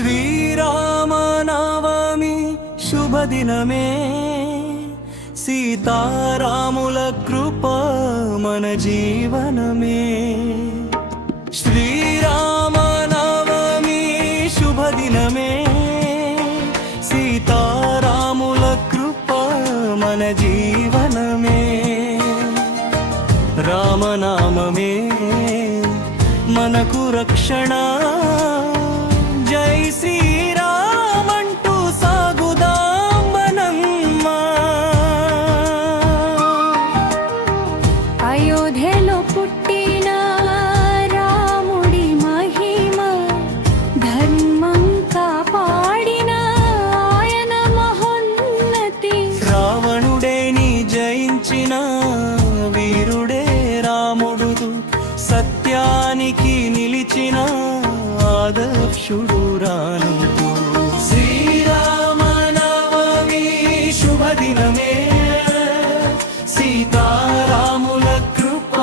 శ్రీరామనవమి శుభదినమే, సీతారాముల కృప మన జీవనమే. శ్రీరామనవమి శుభదినమే, సీతారాముల కృప మన జీవనమే. రామనామమే మనకు రక్షణ, జై శ్రీరామంటూ సాగుదాం మనమ్మా. అయోధ్యలో పుట్టిన రాముడి మహిమ, ధర్మం కాపాడిన ఆయన మహోన్నతి. రావణుడేని జయించిన వీరుడే రాముడు, సత్యానికి నిలిచిన ఆదర్శుడు రానుతూ. శ్రీరామనవమి శుభదినమే, సీతారాముల కృప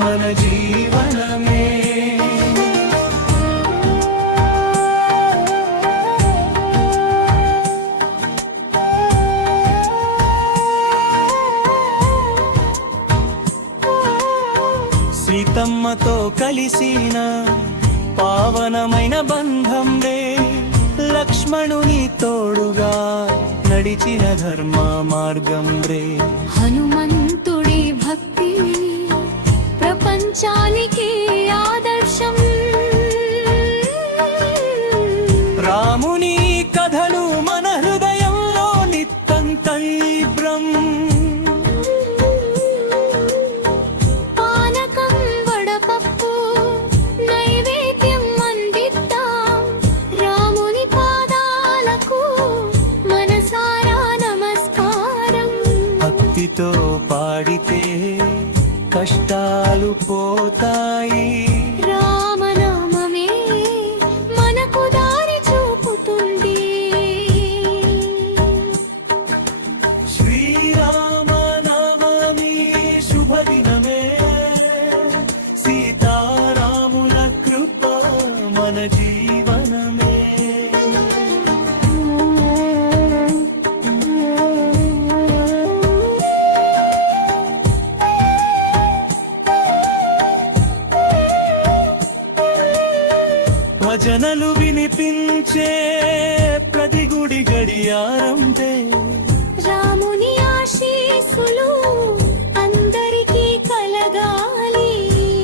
మన జీవనమే. సీతమ్మతో కలిసిన పావనమైన బంధం రే, లక్ష్మణుని తోడుగా నడిచిన ధర్మ మార్గం రే. హనుమంతుడి భక్తి ప్రపంచానికి ఆదర్శం. రాముని కథలు మన హృదయంలో నిత్తంతై భ్రం. భక్తితో పాడితే కష్టాలు పోతాయి, రామనామమే మనకు దారి చూపుతుంది. శ్రీరామనవమి శుభదినమే, సీతారాముల కృప మన జీవనమే. భజనలు వినిపించే ప్రతి గుడి గడియారంతే, రాముని ఆశీస్సులు అందరికీ కలగాలి.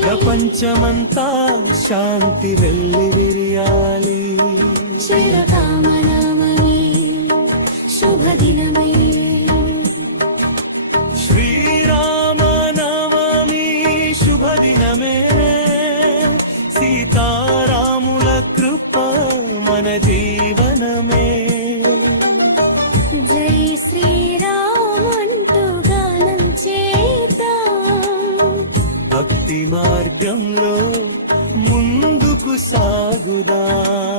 ప్రపంచమంతా శాంతి వెల్లి విరియాలి. శ్రీరామనవమి శుభదినమే, శ్రీరామనవమి శుభదినమే, సీతారాముల కృప మన జీవనమే. జై శ్రీరామంటూ గానం చేద్దాం, భక్తి మార్గంలో ముందుకు సాగుదాం.